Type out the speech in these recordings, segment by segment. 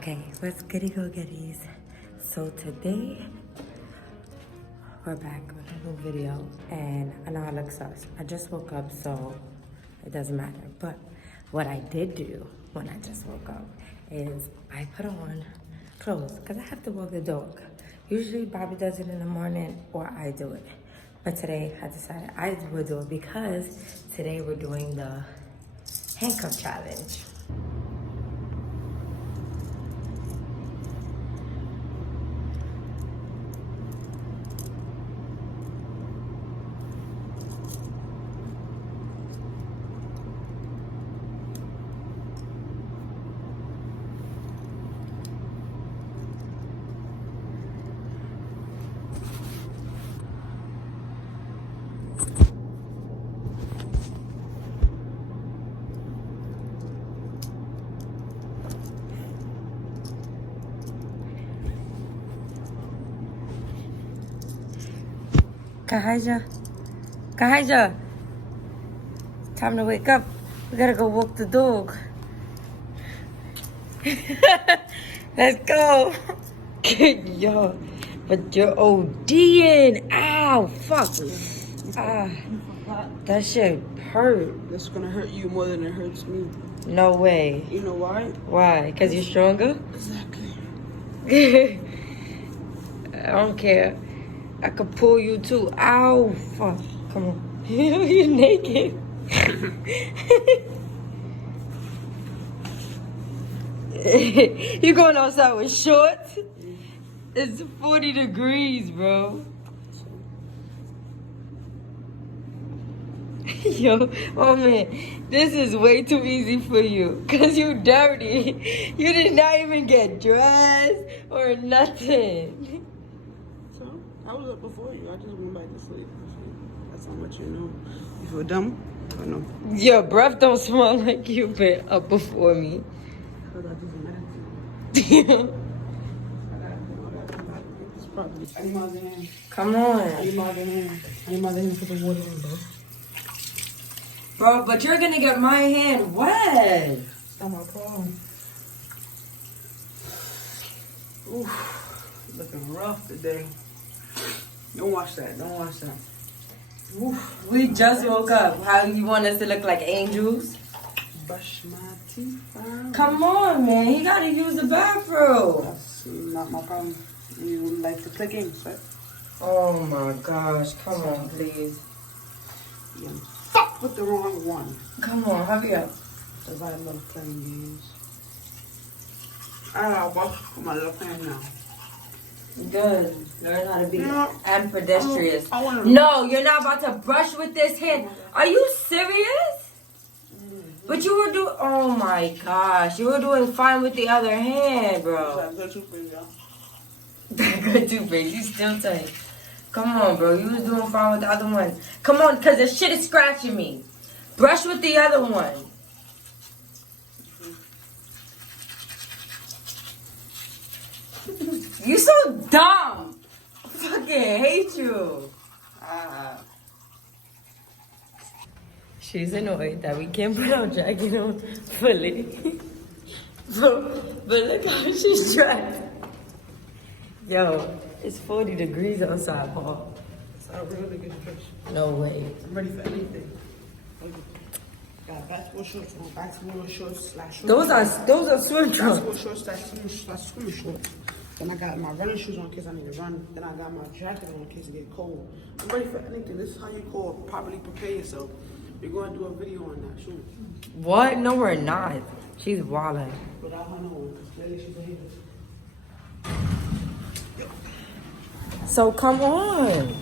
Okay, let's goody go getties. So today we're back with a new video, and I know I look sus. I just woke up, so it doesn't matter. But what I did do when I just woke up is I put on clothes because I have to walk the dog. Usually Bobbie does it in the morning or I do it. But today I decided I would do it because today we're doing the handcuff challenge. Kahija, time to wake up. We gotta go walk the dog. Let's go. Yo, but you're ODing. Ow, fuck. That shit hurt. That's gonna hurt you more than it hurts me. No way. You know why? Why? Because you're stronger? Exactly. I don't care. I could pull you too. Ow, fuck. Come on. You're naked. You going outside with shorts? It's 40 degrees, bro. Yo, oh man, this is way too easy for you. Cause you dirty. You did not even get dressed or nothing. So, I was up before you. I just went back to sleep. That's how much you know. You feel dumb? Or no? Your breath don't smell like you've been up before me. Because I just imagine. I need my other hand. Come on. I need my other hand. I need my other hand to put the water in, bro. Bro, but you're gonna get my hand wet. It's not my problem. Oof. Looking rough today. Don't watch that. Don't watch that. Oof. We just woke up. How you want us to look like angels? Brush my teeth out. Come on, man. You gotta use the bathroom. That's not my problem. You would like to play games, right? Oh my gosh. Come on, please. Yeah. Fuck with the wrong one. Come on, hurry up. Because I love playing games. I'll wash my left hand now. Good. Learn how to be No. ambidextrous. I wanna... No, you're not about to brush with this hand. Are you serious? But you were doing... Oh my gosh. You were doing fine with the other hand, bro. Good toothpaste, y'all. Good toothpaste. You still tight. Come on, bro. You was doing fine with the other one. Come on, because the shit is scratching me. Brush with the other one. You so dumb. I fucking hate you. She's annoyed that we can't put our jacket on fully. But look how she's dressed. Yo, it's 40 degrees outside, Paul. It's a really good stretch. No way. I'm ready for anything. Got basketball shorts on, basketball shorts slash shorts. Those are swim trunks. Basketball shorts slash swimming shorts. Then I got my running shoes on in case I need to run. Then I got my jacket on in case it get cold. I'm ready for anything. This is how you properly prepare yourself. We're going to do a video on that soon. What? No, we're not. She's wildin'. Without her knowing, because clearly she's a hater. So come on.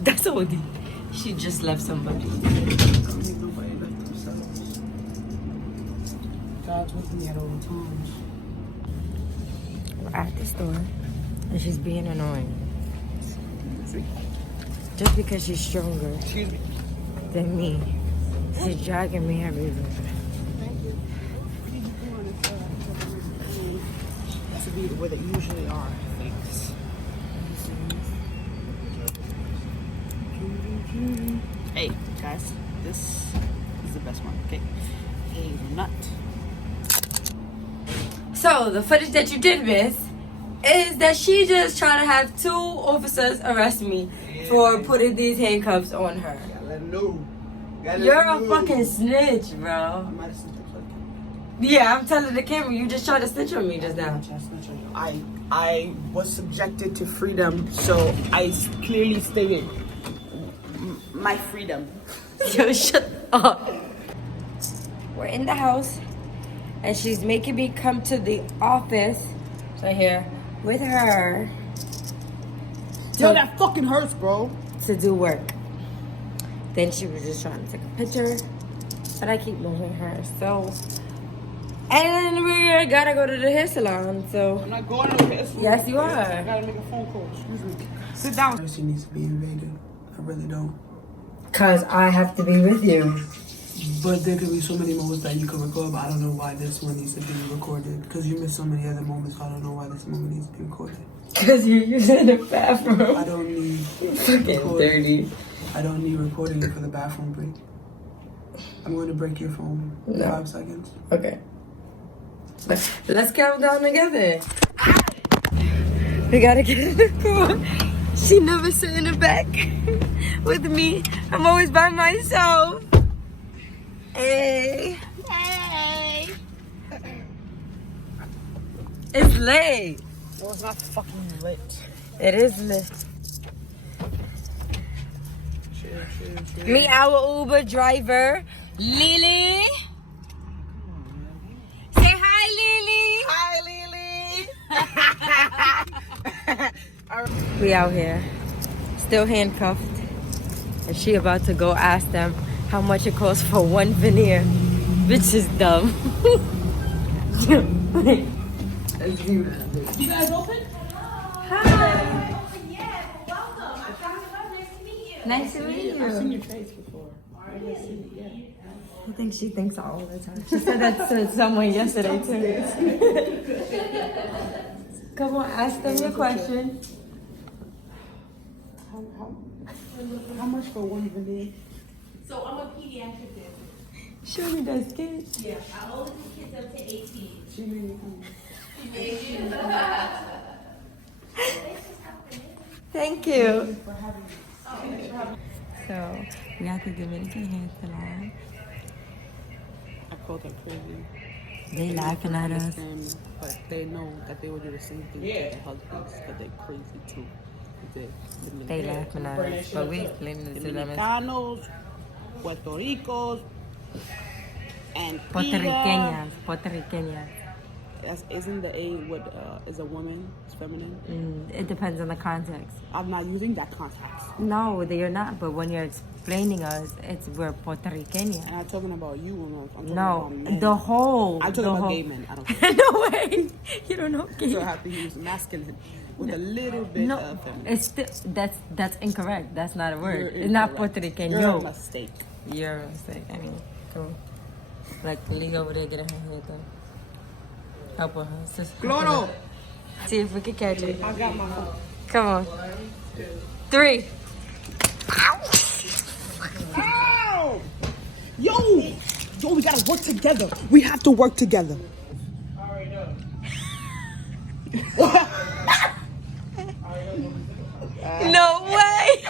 That's OD. She just left somebody. Nobody left themselves. God's with me at all times. We're at the store, and she's being annoying. Just because she's stronger than me. She's dragging me everywhere. Thank you. To be where they usually are. Thanks. Hey guys, this is the best one. Okay. hazelnut. So the footage that you did miss is that she just tried to have 2 officers arrest me for putting these handcuffs on her. Gotta let them know. You're a fucking snitch, bro. I might have snitched on the camera. Yeah, I'm telling the camera, you just tried to snitch on me just now. I was subjected to freedom, so I clearly stated my freedom. Yo, shut up. We're in the house, and she's making me come to the office right here with her Yo, that fucking hurts, bro. to do work. Then she was just trying to take a picture, but I keep moving her, so. And we gotta go to the hair salon, so. I'm not going to the hair salon. Yes, you I are. gotta make a phone call. Excuse me. Sit down. She needs to be invaded. I really don't. Cause I have to be with you. But there could be so many moments that you can record, but I don't know why this one needs to be recorded. Because you missed so many other moments, so I don't know why this moment needs to be recorded. Cause you're using the bathroom. I don't need Fucking recording. dirty. I don't need recording it for the bathroom break. I'm going to break your phone in No. 5 seconds. Okay. Let's count down together. We gotta get in the car. She never sit in the back with me. I'm always by myself. Hey. Hey. It's late. No, it's not fucking lit. It is lit. Cheers. Meet our Uber driver, Lily. Say hi, Lily. Hi, Lily. We out here, still handcuffed, and she about to go ask them how much it costs for one veneer. Bitch is dumb. Let's do that. You guys open? Hi. Yes, welcome. I found you up. Nice to meet you. Nice to meet I've seen you. your face before. I think she thinks all the time. She said that to someone yesterday too. Come on, ask them your question. How much for one veneer? So I'm a pediatric dentist. Show me those kids. Yeah, I only do kids up to 18. She made me come. Thank you. So, we have to Dominican hair salon. I called her crazy. They laughing at us. Understand, but they know that they would do the same thing to their husbands, because they're crazy too. They laughing at us. But we explaining it to them. Dominicanos, Puerto Ricos, and Puerto Ricanas. Isn't the A what is a woman? It's feminine. It depends on the context. I'm not using that context. No, you're not. But when you're explaining us, we're Puerto Ricana. And I'm talking about you women. I'm talking No, about men. the whole. I'm talking the about whole. gay men. I don't No way. You don't know gay. so I have to use masculine with a little bit No, of feminine. it's still, that's incorrect. That's not a word. You're It's not incorrect. Puerto Rican. You're Yo, a mistake. you're a mistake. I mean, cool. Like Lee over there getting her hair done. Help her. Sis. Cloro. See if we can catch it. I got my phone. Come on. 3. Ow! Yo, we gotta work together. We have to work together. No way.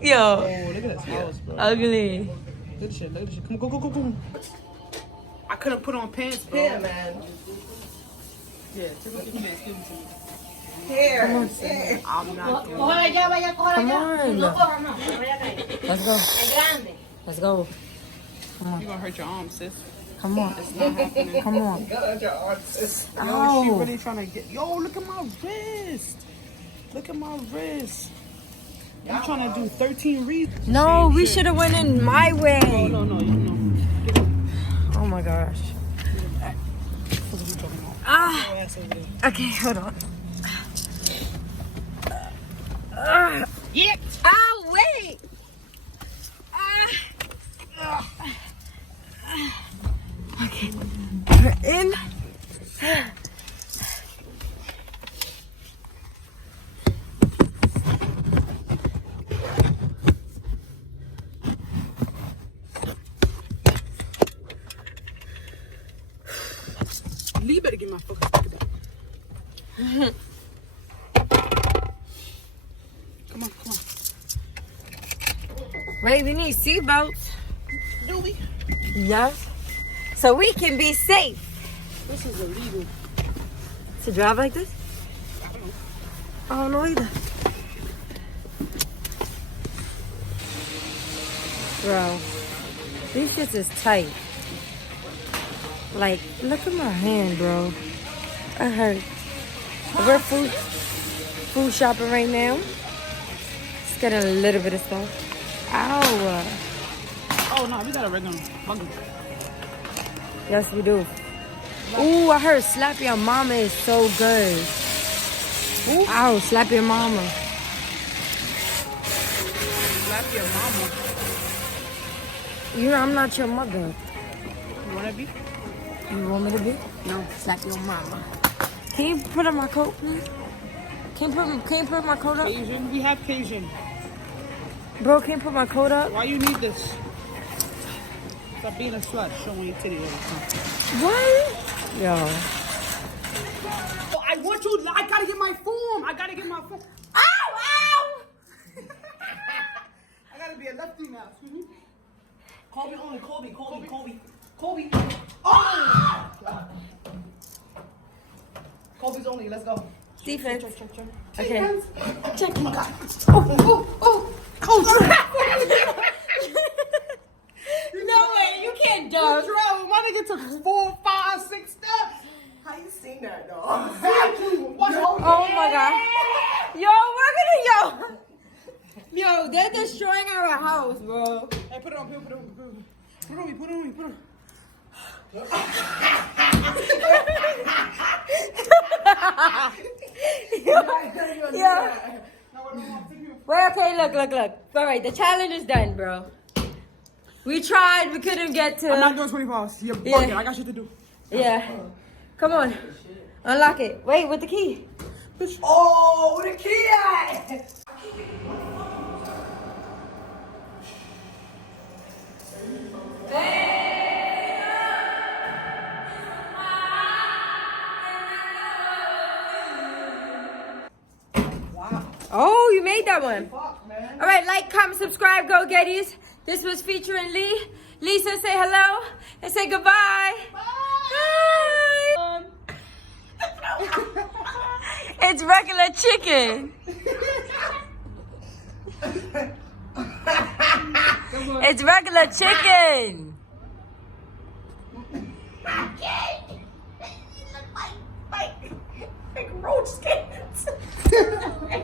Yo, Oh, look at this house, bro. ugly. Look at this shit. Come on, go. I couldn't put on pants, bro. Here, man. Yeah, give it to me. Here. I'm not doing it. Cógela ya, vaya, cógela Come ya. on. No cojas, no. No vaya a caer. Let's go. Es grande. Let's go. You're gonna hurt your arm, sis. Come on. It's not happening. Come on. Yo, she Ow. really trying to get. Yo, look at my wrist. Look at my wrist. I'm trying to do 13 reasons. No, we should have went in my way. No, you know. Oh my gosh. What are you talking about? Ah. Your ass over there. Okay, hold on. Yeah. Oh, wait. Okay. We're in. Lee better get my fucking sticker back. Come on. Wait, we need seatbelts. Do we? Yes. So we can be safe. This is illegal. To drive like this? I don't know. I don't know either. Bro, these shits is tight. Like, look at my hand, bro. I hurt. We're food shopping right now. Just getting a little bit of stuff. Ow. Oh no, we got a regular buggy. Yes, we do. Ooh, I heard slap your mama is so good. Ooh. Ow, slap your mama. Slap your mama. You know, I'm not your mother. You wanna be? You want me to be? No. Slap your mama. Can you put on my coat, please? Can you put my coat up? Cajun? We have Cajun. Bro, can you put my coat up? Why you need this? Stop being a slut, showing your titty all the time. What? Yo. Oh, I gotta get my form. I gotta get my form. Ow! Ow! I gotta be a lefty now, excuse me. Colby only, Colby. Oh! Colby's only, let's go. Defense. Check. Okay. Defense. Check. Oh my God. Oh. No way, you can't dunk. My nigga took 4, 5, 6 steps. How you seen that, though? Watch Oh my God. Yo, we're gonna Yo, they're destroying our house, bro. Hey, put it on. Put it on me. Yeah. Wait, okay, look. All right, the challenge is done, bro. We tried, we couldn't get to. I'm not doing 24 hours. You're Yeah. bugging. I got shit to do. Yeah. Come on. Unlock it. Wait, with the key. Oh, where the key at? Oh, you made that one. Fuck, man. All right, like, comment, subscribe, go Getties. This was featuring Lee. Lisa, say hello and say goodbye. Bye. It's regular chicken. It's regular chicken. Like roach skin.